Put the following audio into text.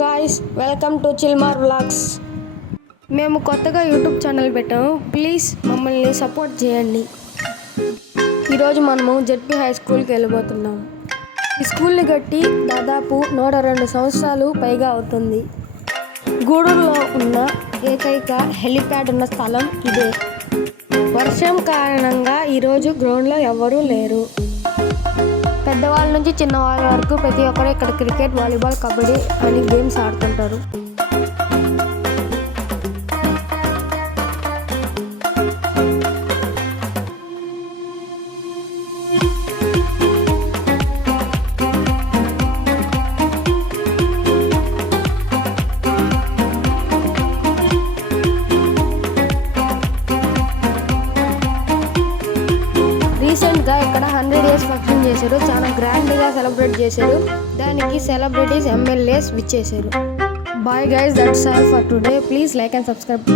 Guys, welcome to చిల్మార్ vlogs. మేము కొత్తగా యూట్యూబ్ ఛానల్ పెట్టాము. ప్లీజ్ మమ్మల్ని సపోర్ట్ చేయండి. ఈరోజు మనము జెడ్పీ హై స్కూల్కి వెళ్ళిపోతున్నాం. ఈ స్కూల్ని కట్టి దాదాపు 102 సంవత్సరాలు పైగా అవుతుంది. గూడూరులో ఉన్న ఏకైక హెలిప్యాడ్ ఉన్న స్థలం ఇదే. వర్షం కారణంగా ఈరోజు గ్రౌండ్లో ఎవరూ లేరు. పెద్దవాళ్ళ నుంచి చిన్నవాళ్ళ వరకు ప్రతి ఒక్కరు ఇక్కడ క్రికెట్, వాలీబాల్, కబడ్డీ అని గేమ్స్ ఆడుతుంటారు. రీసెంట్గా ఇక్కడ 100 years ఫంక్షన్ చేశారు. చాలా గ్రాండ్గా సెలబ్రేట్ చేశారు. దానికి సెలబ్రిటీస్, ఎమ్మెల్యేస్ విచ్చేశారు. Bye guys, that's all for today. Please like and subscribe.